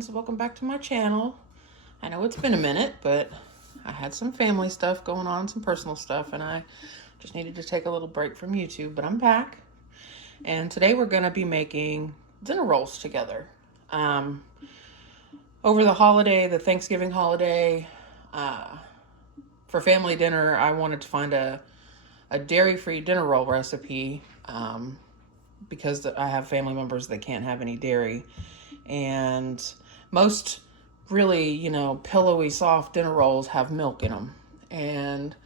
friends, welcome back to my channel. I know it's been a minute, but I had some family stuff going on, some personal stuff, and I just needed to take a little break from YouTube, but I'm back. And today we're going to be making dinner rolls together. Over the holiday, the Thanksgiving holiday, for family dinner, I wanted to find a dairy-free dinner roll recipe because I have family members that can't have any dairy. And most really, pillowy, soft dinner rolls have milk in them. And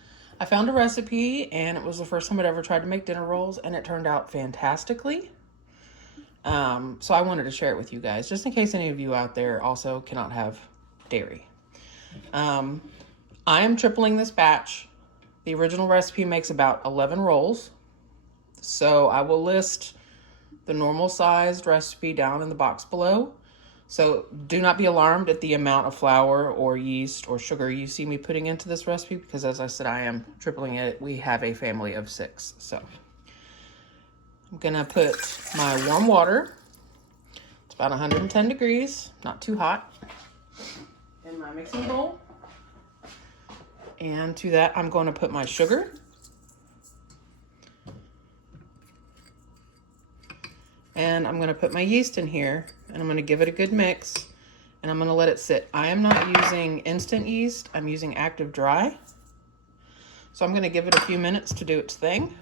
I found a recipe, and it was the first time I'd ever tried to make dinner rolls, and it turned out fantastically. So I wanted to share it with you guys, just in case any of you out there also cannot have dairy. I am tripling this batch. The original recipe makes about 11 rolls. So I will list the normal sized recipe down in the box below. So do not be alarmed at the amount of flour or yeast or sugar you see me putting into this recipe, because as I said, I am tripling it. We have a family of 6. So I'm gonna put my warm water. It's about 110 degrees, not too hot, in my mixing bowl. And to that, I'm going to put my sugar. And I'm going to put my yeast in here, and I'm going to give it a good mix, and I'm going to let it sit. I am not using instant yeast. I'm using active dry. So I'm going to give it a few minutes to do its thing.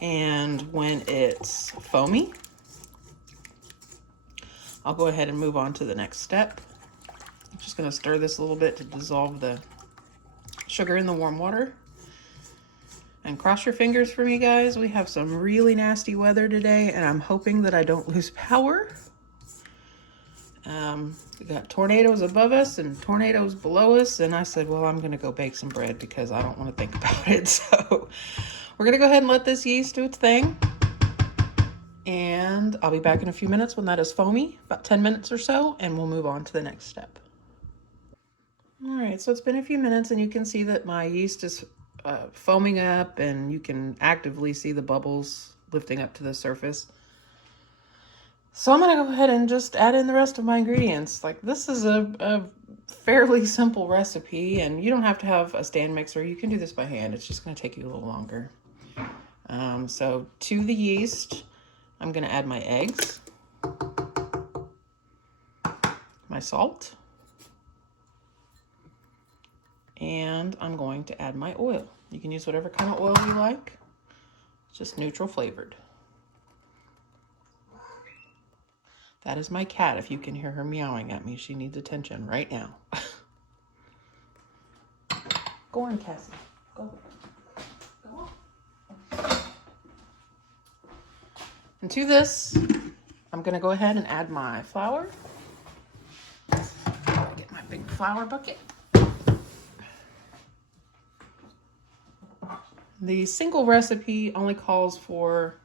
And when it's foamy, I'll go ahead and move on to the next step. I'm just going to stir this a little bit to dissolve the sugar in the warm water. And cross your fingers for me, guys. We have some really nasty weather today, and I'm hoping that I don't lose power. We got tornadoes above us and tornadoes below us, and I said, well, I'm gonna go bake some bread because I don't want to think about it. So we're gonna go ahead and let this yeast do its thing. And I'll be back in a few minutes when that is foamy, about 10 minutes or so, and we'll move on to the next step. All right, so it's been a few minutes, and you can see that my yeast is foaming up, and you can actively see the bubbles lifting up to the surface. So I'm going to go ahead and just add in the rest of my ingredients. Like, this is a fairly simple recipe, and you don't have to have a stand mixer. You can do this by hand. It's just going to take you a little longer. So to the yeast, I'm going to add my eggs, my salt, and I'm going to add my oil. You can use whatever kind of oil you like. It's just neutral flavored. That is my cat. If you can hear her meowing at me, she needs attention right now. Go on, Cassie. Go. Go on. And to this, I'm going to go ahead and add my flour. Get my big flour bucket. The single recipe only calls for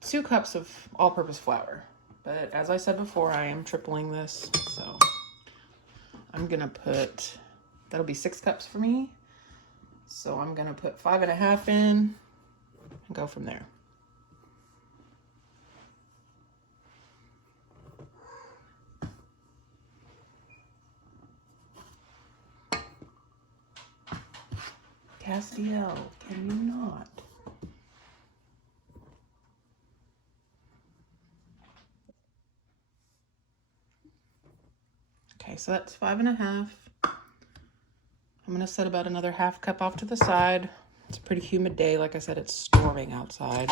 2 cups of all-purpose flour. But as I said before, I am tripling this. So I'm going to put, that'll be 6 cups for me. So I'm going to put 5.5 in and go from there. Castiel, can you not? Okay, so that's 5.5. I'm gonna set about another ½ cup off to the side. It's a pretty humid day. Like I said, it's storming outside.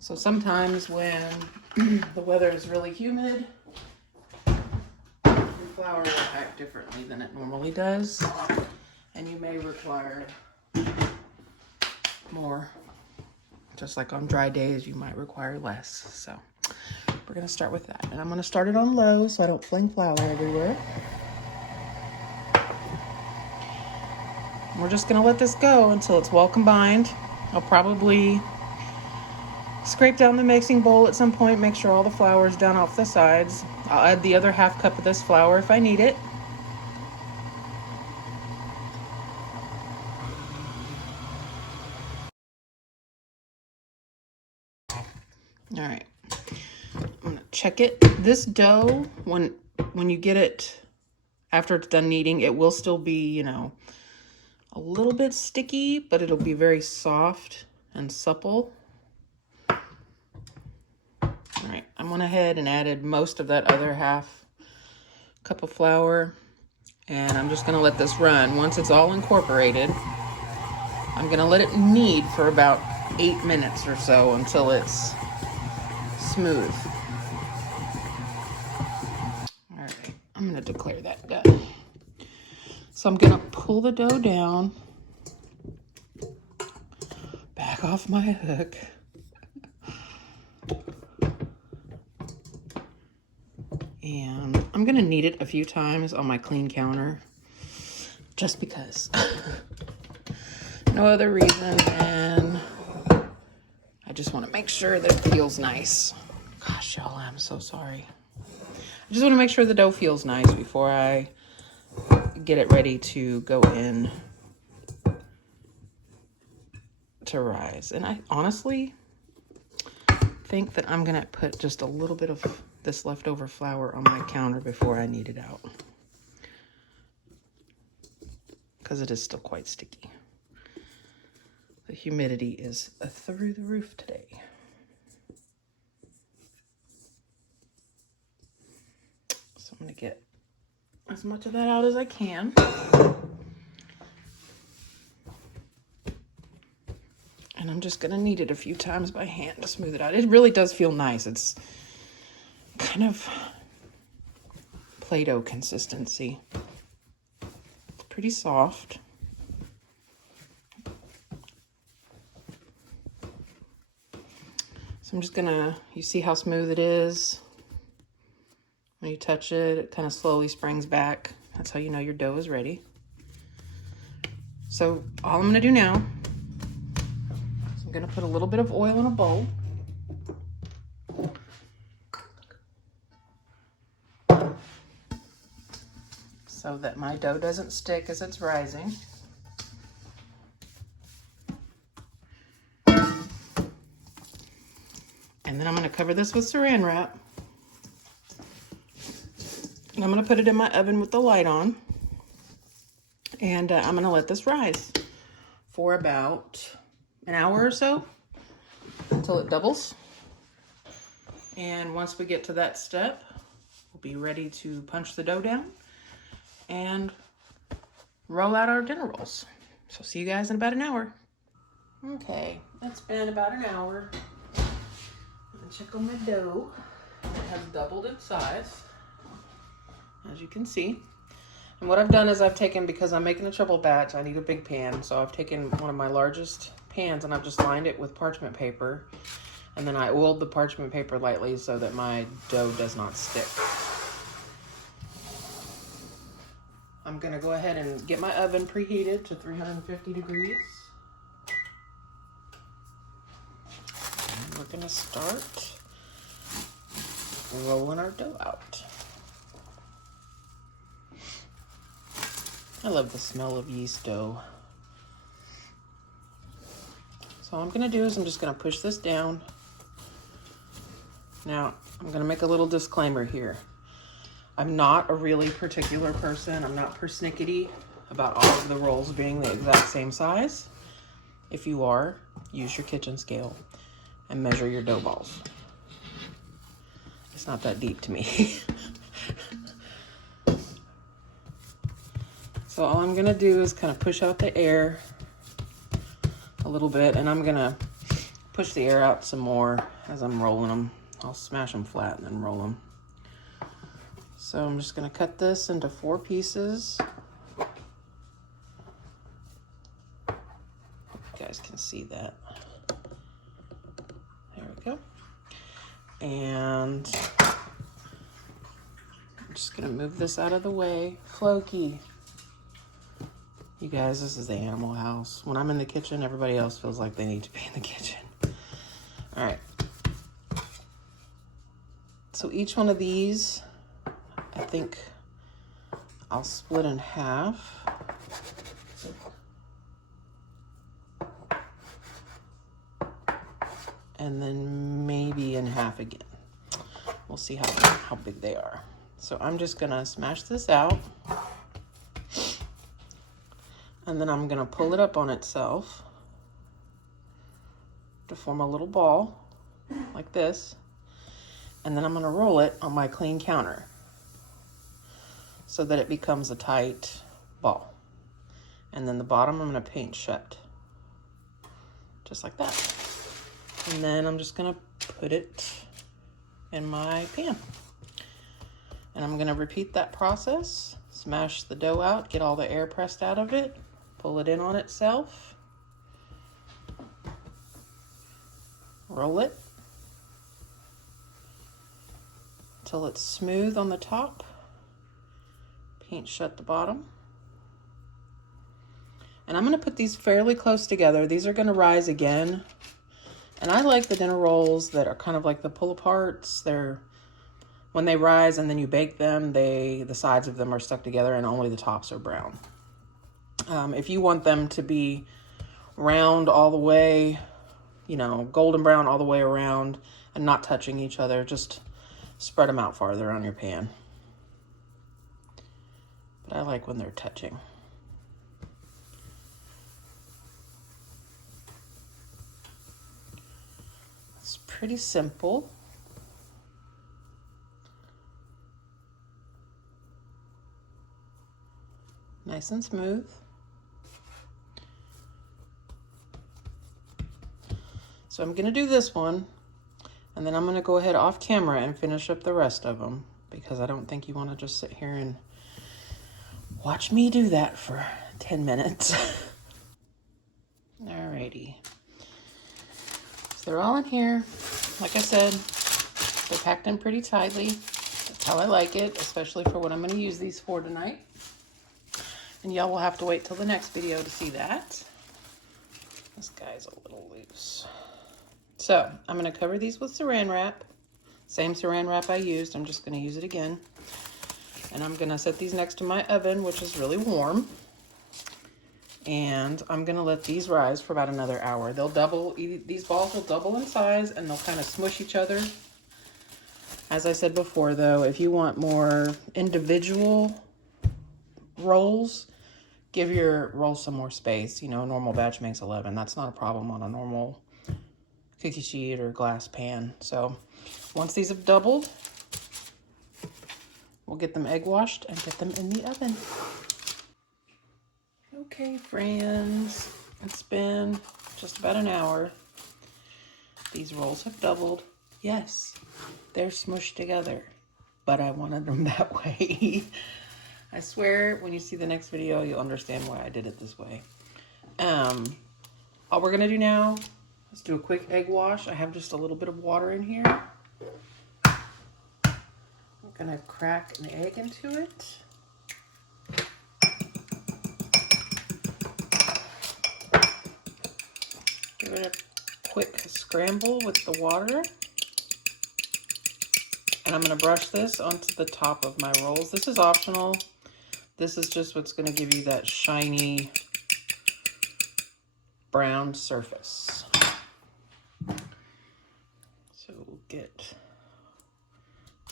So sometimes when the weather is really humid, your flour will act differently than it normally does. And you may require more. Just like on dry days, you might require less. So we're going to start with that. And I'm going to start it on low so I don't fling flour everywhere. We're just going to let this go until it's well combined. I'll probably scrape down the mixing bowl at some point, make sure all the flour is down off the sides. I'll add the other ½ cup of this flour if I need it. All right, I'm gonna check it. This dough, when you get it after it's done kneading, it will still be, you know, a little bit sticky, but it'll be very soft and supple. All right, I went ahead and added most of that other half cup of flour, and I'm just gonna let this run. Once it's all incorporated, I'm gonna let it knead for about 8 minutes or so until it's smooth. All right, I'm gonna declare that done. So I'm gonna pull the dough down, back off my hook. And I'm gonna knead it a few times on my clean counter, just because. No other reason than I just wanna make sure that it feels nice. Gosh, y'all, I'm so sorry. I just wanna make sure the dough feels nice before I get it ready to go in to rise. And I honestly think that I'm gonna put just a little bit of this leftover flour on my counter before I knead it out, because it is still quite sticky. The humidity is through the roof today. So I'm gonna get as much of that out as I can. And I'm just gonna knead it a few times by hand to smooth it out. It really does feel nice. It's kind of Play-Doh consistency. It's pretty soft. So I'm just gonna, you see how smooth it is? When you touch it, it kind of slowly springs back. That's how you know your dough is ready. So all I'm gonna do now is I'm gonna put a little bit of oil in a bowl. So that my dough doesn't stick as it's rising. And then I'm gonna cover this with saran wrap. And I'm gonna put it in my oven with the light on. And I'm gonna let this rise for about an hour or so until it doubles. And once we get to that step, we'll be ready to punch the dough down and roll out our dinner rolls. So see you guys in about an hour. Okay, it's been about an hour. I'm gonna check on my dough. It has doubled in size, as you can see. And what I've done is I've taken, because I'm making a triple batch, I need a big pan. So I've taken one of my largest pans and I've just lined it with parchment paper. And then I oiled the parchment paper lightly so that my dough does not stick. I'm gonna go ahead and get my oven preheated to 350 degrees. And we're gonna start rolling our dough out. I love the smell of yeast dough. So all I'm gonna do is I'm just gonna push this down. Now, I'm gonna make a little disclaimer here. I'm not a really particular person. I'm not persnickety about all of the rolls being the exact same size. If you are, use your kitchen scale and measure your dough balls. It's not that deep to me. So all I'm gonna do is kind of push out the air a little bit, and I'm gonna push the air out some more as I'm rolling them. I'll smash them flat and then roll them. So I'm just gonna cut this into 4 pieces. You guys can see that. There we go. And I'm just gonna move this out of the way. Floki. You guys, this is the animal house. When I'm in the kitchen, everybody else feels like they need to be in the kitchen. All right. So each one of these, I think I'll split in half. And then maybe in half again. We'll see how big they are. So I'm just gonna smash this out, and then I'm gonna pull it up on itself to form a little ball like this, and then I'm gonna roll it on my clean counter so that it becomes a tight ball. And then the bottom I'm gonna paint shut, just like that. And then I'm just gonna put it in my pan. And I'm gonna repeat that process, smash the dough out, get all the air pressed out of it, pull it in on itself, roll it until it's smooth on the top, paint shut the bottom. And I'm gonna put these fairly close together. These are gonna rise again. And I like the dinner rolls that are kind of like the pull-aparts. When they rise and then you bake them, the sides of them are stuck together and only the tops are brown. If you want them to be round all the way, you know, golden brown all the way around and not touching each other, just spread them out farther on your pan. But I like when they're touching. It's pretty simple. Nice and smooth. So I'm gonna do this one, and then I'm gonna go ahead off camera and finish up the rest of them, because I don't think you wanna just sit here and watch me do that for 10 minutes. Alrighty. So they're all in here. Like I said, they're packed in pretty tightly. That's how I like it, especially for what I'm gonna use these for tonight. And y'all will have to wait till the next video to see that. This guy's a little loose. So I'm gonna cover these with saran wrap. Same saran wrap I used, I'm just gonna use it again. And I'm gonna set these next to my oven, which is really warm. And I'm gonna let these rise for about another hour. They'll double, these balls will double in size and they'll kind of smush each other. As I said before though, if you want more individual rolls, give your roll some more space. You know, a normal batch makes 11. That's not a problem on a normal cookie sheet or glass pan. So once these have doubled, we'll get them egg washed and get them in the oven. Okay, friends, it's been just about an hour. These rolls have doubled. Yes, they're smushed together, but I wanted them that way. I swear, when you see the next video, you'll understand why I did it this way. All we're gonna do now is do a quick egg wash. I have just a little bit of water in here. I'm gonna crack an egg into it. Give it a quick scramble with the water. And I'm gonna brush this onto the top of my rolls. This is optional. This is just what's going to give you that shiny brown surface. So we'll get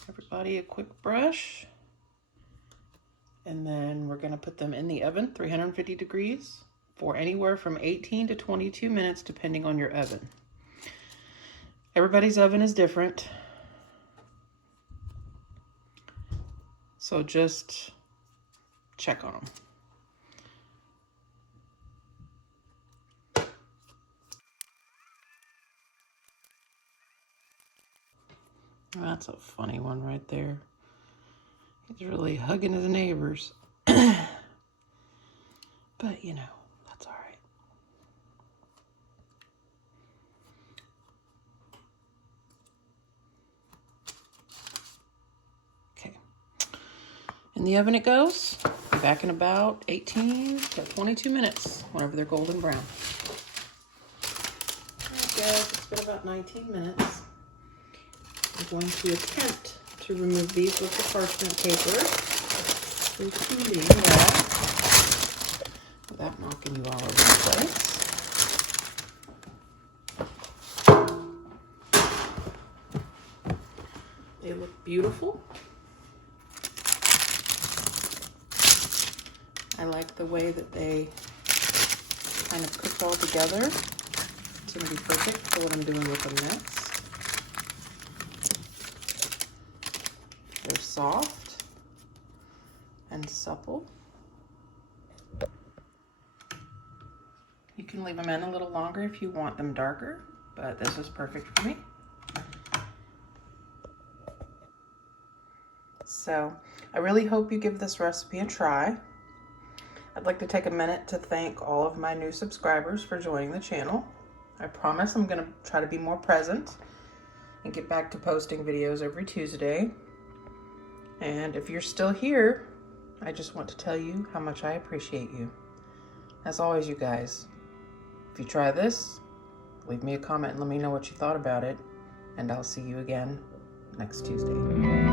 everybody a quick brush. And then we're going to put them in the oven, 350 degrees, for anywhere from 18 to 22 minutes, depending on your oven. Everybody's oven is different. So just check on them. That's a funny one right there. He's really hugging his neighbors. But, you know, that's all right. Okay. In the oven it goes. Be back in about 18 to 22 minutes, whenever they're golden brown. All right, guys, it's been about 19 minutes. I'm going to attempt to remove these with the parchment paper. Without knocking you all over the place. They look look beautiful. I like the way that they kind of cooked all together. It's going to be perfect for what I'm doing with them next. They're soft and supple. You can leave them in a little longer if you want them darker, but this is perfect for me. So I really hope you give this recipe a try. I'd like to take a minute to thank all of my new subscribers for joining the channel. I promise I'm going to try to be more present and get back to posting videos every Tuesday. And if you're still here, I just want to tell you how much I appreciate you. As always, you guys, if you try this, leave me a comment and let me know what you thought about it. And I'll see you again next Tuesday.